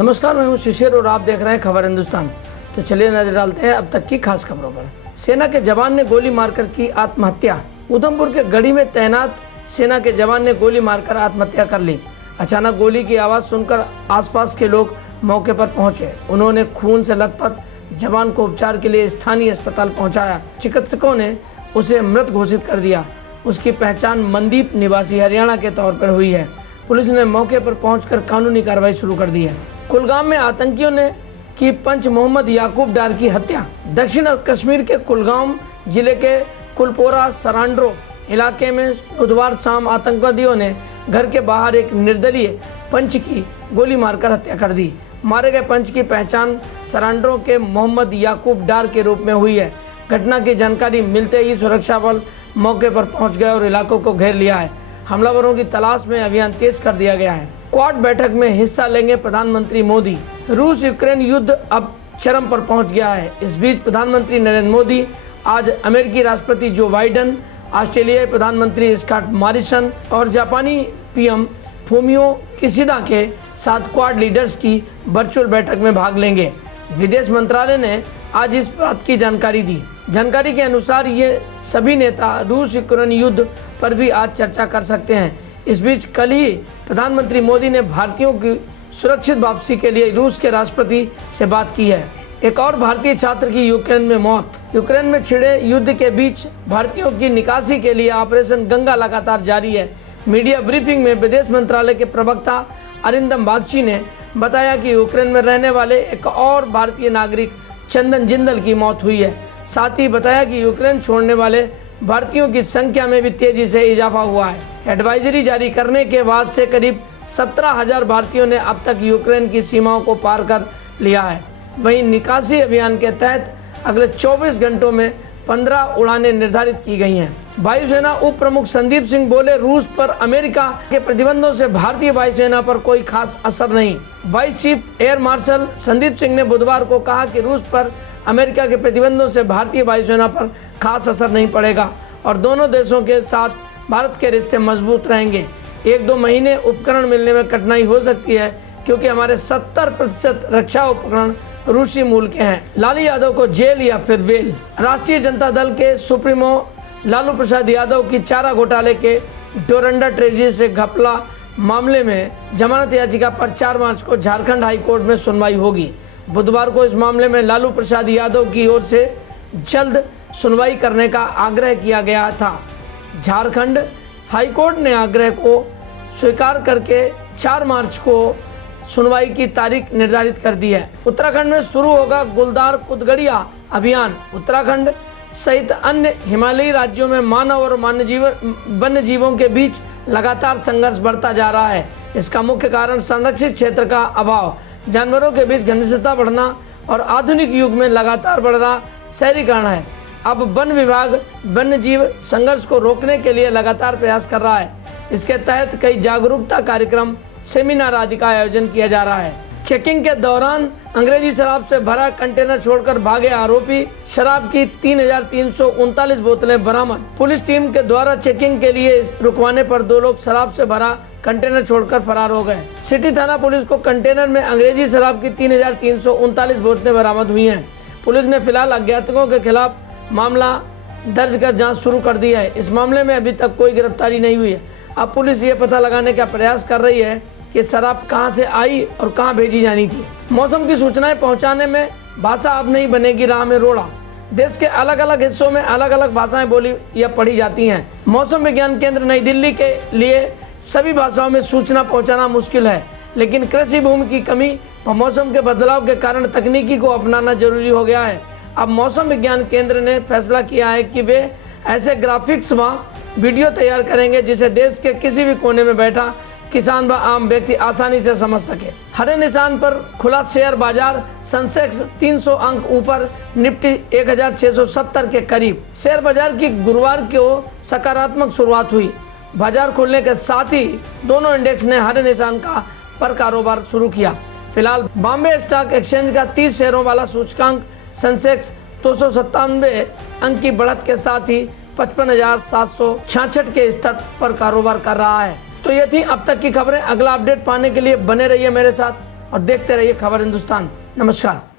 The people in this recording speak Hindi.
नमस्कार, मैं हूं शिशिर और आप देख रहे हैं खबर हिंदुस्तान। तो चलिए नजर डालते हैं अब तक की खास खबरों पर। सेना के जवान ने गोली मारकर की आत्महत्या। उधमपुर के गढ़ी में तैनात सेना के जवान ने गोली मारकर आत्महत्या कर ली। अचानक गोली की आवाज़ सुनकर आसपास के लोग मौके पर पहुंचे। उन्होंने खून से लथपथ जवान को उपचार के लिए स्थानीय अस्पताल पहुंचाया। चिकित्सकों ने उसे मृत घोषित कर दिया। उसकी पहचान मनदीप निवासी हरियाणा के तौर पर हुई है। पुलिस ने मौके पर पहुंचकर कानूनी कार्रवाई शुरू कर दी है। कुलगाम में आतंकियों ने की पंच मोहम्मद याकूब डार की हत्या। दक्षिण कश्मीर के कुलगाम जिले के कुलपोरा सरांड्रो इलाके में बुधवार शाम आतंकवादियों ने घर के बाहर एक निर्दलीय पंच की गोली मारकर हत्या कर दी। मारे गए पंच की पहचान सरांड्रो के मोहम्मद याकूब डार के रूप में हुई है। घटना की जानकारी मिलते ही सुरक्षा बल मौके पर पहुंच गए और इलाकों को घेर लिया है। हमलावरों की तलाश में अभियान तेज कर दिया गया है। क्वाड बैठक में हिस्सा लेंगे प्रधानमंत्री मोदी। रूस यूक्रेन युद्ध अब चरम पर पहुंच गया है। इस बीच प्रधानमंत्री नरेंद्र मोदी आज अमेरिकी राष्ट्रपति जो बाइडेन, ऑस्ट्रेलियाई प्रधानमंत्री स्कॉट मॉरिसन और जापानी पीएम फूमियो किशिदा के साथ क्वाड लीडर्स की वर्चुअल बैठक में भाग लेंगे। विदेश मंत्रालय ने आज इस बात की जानकारी दी। जानकारी के अनुसार ये सभी नेता रूस यूक्रेन युद्ध पर भी आज चर्चा कर सकते हैं। इस बीच कल ही प्रधानमंत्री मोदी ने भारतीयों की सुरक्षित वापसी के लिए रूस के राष्ट्रपति से बात की है। एक और भारतीय छात्र की यूक्रेन में मौत। यूक्रेन में छिड़े युद्ध के बीच भारतीयों की निकासी के लिए ऑपरेशन गंगा लगातार जारी है। मीडिया ब्रीफिंग में विदेश मंत्रालय के प्रवक्ता अरिंदम बागची ने बताया कि यूक्रेन में रहने वाले एक और भारतीय नागरिक चंदन जिंदल की मौत हुई है। साथ ही बताया कि यूक्रेन छोड़ने वाले भारतीयों की संख्या में भी तेजी से इजाफा हुआ है। एडवाइजरी जारी करने के बाद से करीब 17,000 भारतीयों ने अब तक यूक्रेन की सीमाओं को पार कर लिया है। वहीं निकासी अभियान के तहत अगले 24 घंटों में 15 उड़ानें निर्धारित की गई हैं। वायुसेना उप प्रमुख संदीप सिंह बोले, रूस पर अमेरिका के प्रतिबंधों से भारतीय वायुसेना पर कोई खास असर नहीं। Vice chief air marshal Sandeep Singh ने बुधवार को कहा कि रूस पर अमेरिका के प्रतिबंधों से भारतीय वायुसेना पर खास असर नहीं पड़ेगा और दोनों देशों के साथ भारत के रिश्ते मजबूत रहेंगे। 1-2 महीने उपकरण मिलने में कठिनाई हो सकती है क्योंकि हमारे 70% रक्षा उपकरण रूसी मूल के हैं। लालू यादव को जेल या फिर बेल। राष्ट्रीय जनता दल के सुप्रीमो लालू प्रसाद यादव की चारा घोटाले के डोरंडा ट्रेजरी से घपला मामले में जमानत याचिका पर 4 मार्च को झारखंड हाई कोर्ट में सुनवाई होगी। बुधवार को इस मामले में लालू प्रसाद यादव की ओर से जल्द सुनवाई करने का आग्रह किया गया था। झारखंड हाई कोर्ट ने आग्रह को स्वीकार करके 4 मार्च को सुनवाई की तारीख निर्धारित कर दी है। उत्तराखंड में शुरू होगा गुलदार कुदगड़िया अभियान। उत्तराखंड सहित अन्य हिमालयी राज्यों में मानव और वन्य जीवों के बीच लगातार संघर्ष बढ़ता जा रहा है। इसका मुख्य कारण संरक्षित क्षेत्र का अभाव, जानवरों के बीच घनिष्ठता बढ़ना और आधुनिक युग में लगातार बढ़ रहा शहरीकरण है। अब वन विभाग वन्य जीव संघर्ष को रोकने के लिए लगातार प्रयास कर रहा है। इसके तहत कई जागरूकता कार्यक्रम, सेमिनार आदि का आयोजन किया जा रहा है। चेकिंग के दौरान अंग्रेजी शराब से भरा कंटेनर छोड़कर भागे आरोपी, शराब की 3,339 बोतलें बरामद। पुलिस टीम के द्वारा चेकिंग के लिए रुकवाने पर 2 लोग शराब से भरा कंटेनर छोड़कर फरार हो गए। सिटी थाना पुलिस को कंटेनर में अंग्रेजी शराब की 3,339 बोतलें बरामद हुई हैं। पुलिस ने फिलहाल अज्ञातकों के खिलाफ मामला दर्ज कर जांच शुरू कर दी है। इस मामले में अभी तक कोई गिरफ्तारी नहीं हुई है। अब पुलिस ये पता लगाने का प्रयास कर रही है कि शराब कहां से आई और कहां भेजी जानी थी। मौसम की सूचनाएं पहुंचाने में भाषा अब नहीं बनेगी राह में रोड़ा। देश के अलग अलग हिस्सों में अलग अलग भाषाएं बोली या पढ़ी जाती हैं। मौसम विज्ञान केंद्र नई दिल्ली के लिए सभी भाषाओं में सूचना पहुंचाना मुश्किल है, लेकिन कृषि भूमि की कमी और मौसम के बदलाव के कारण तकनीकी को अपनाना जरूरी हो गया है। अब मौसम विज्ञान केंद्र ने फैसला किया है कि वे ऐसे ग्राफिक्स व वीडियो तैयार करेंगे जिसे देश के किसी भी कोने में बैठा किसान व आम व्यक्ति आसानी से समझ सके। हरे निशान पर खुला शेयर बाजार, सेंसेक्स 300 अंक ऊपर, निफ्टी 1670 के करीब। शेयर बाजार की गुरुवार को सकारात्मक शुरुआत हुई। बाजार खुलने के साथ ही दोनों इंडेक्स ने हरे निशान का पर कारोबार शुरू किया। फिलहाल बॉम्बे स्टॉक एक्सचेंज का 30 शेयरों वाला सूचकांक सेंसेक्स 297 अंक की बढ़त के साथ ही 55,766 के स्तर पर कारोबार कर रहा है। तो ये थी अब तक की खबरें। अगला अपडेट पाने के लिए बने रहिए मेरे साथ। और देखते रहिए खबर हिंदुस्तान। नमस्कार।